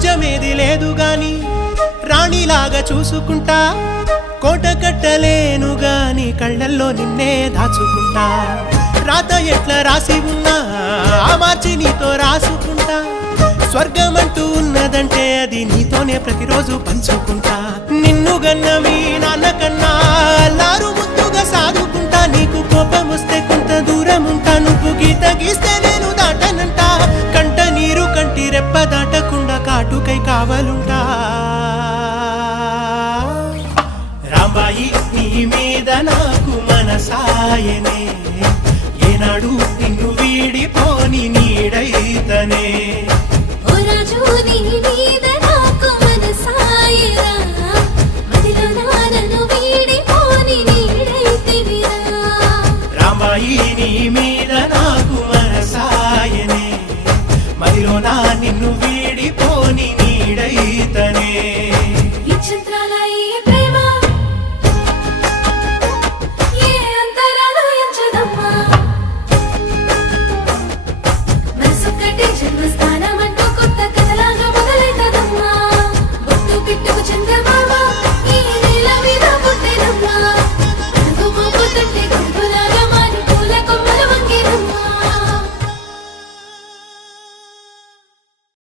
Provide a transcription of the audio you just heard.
రాజ్యమేది లేదు గాని రాణిలాగా చూసుకుంటా కోట కట్టలేను గాని కళ్ళల్లో నిన్నే దాచుకుంటా రాత ఎట్లా రాసి ఉన్నా ఆ మార్చి నీతో రాసుకుంటా స్వర్గమంటూ ఉన్నదంటే అది నీతోనే ప్రతిరోజు పంచుకుంటా నిన్ను గన్న మీ నాన్నకన్నా అల్లారు ముద్దుగా సాదుకుంటా నీకు కోపం వస్తే కొంత దూరం ఉంటా నువ్వు గీత గీస్తే నేను దాటనంట కంట నీరు కంటి రెప్ప దాటకుండా కాటుకై కావాలుంటా రాంబాయి నీ మీద నాకు మనసాయనే ఏనాడు నిన్ను వీడిపోని నీడైతనే రాంబాయి నీ మీద నాకు మనసాయనే మదిలో నా నిన్ను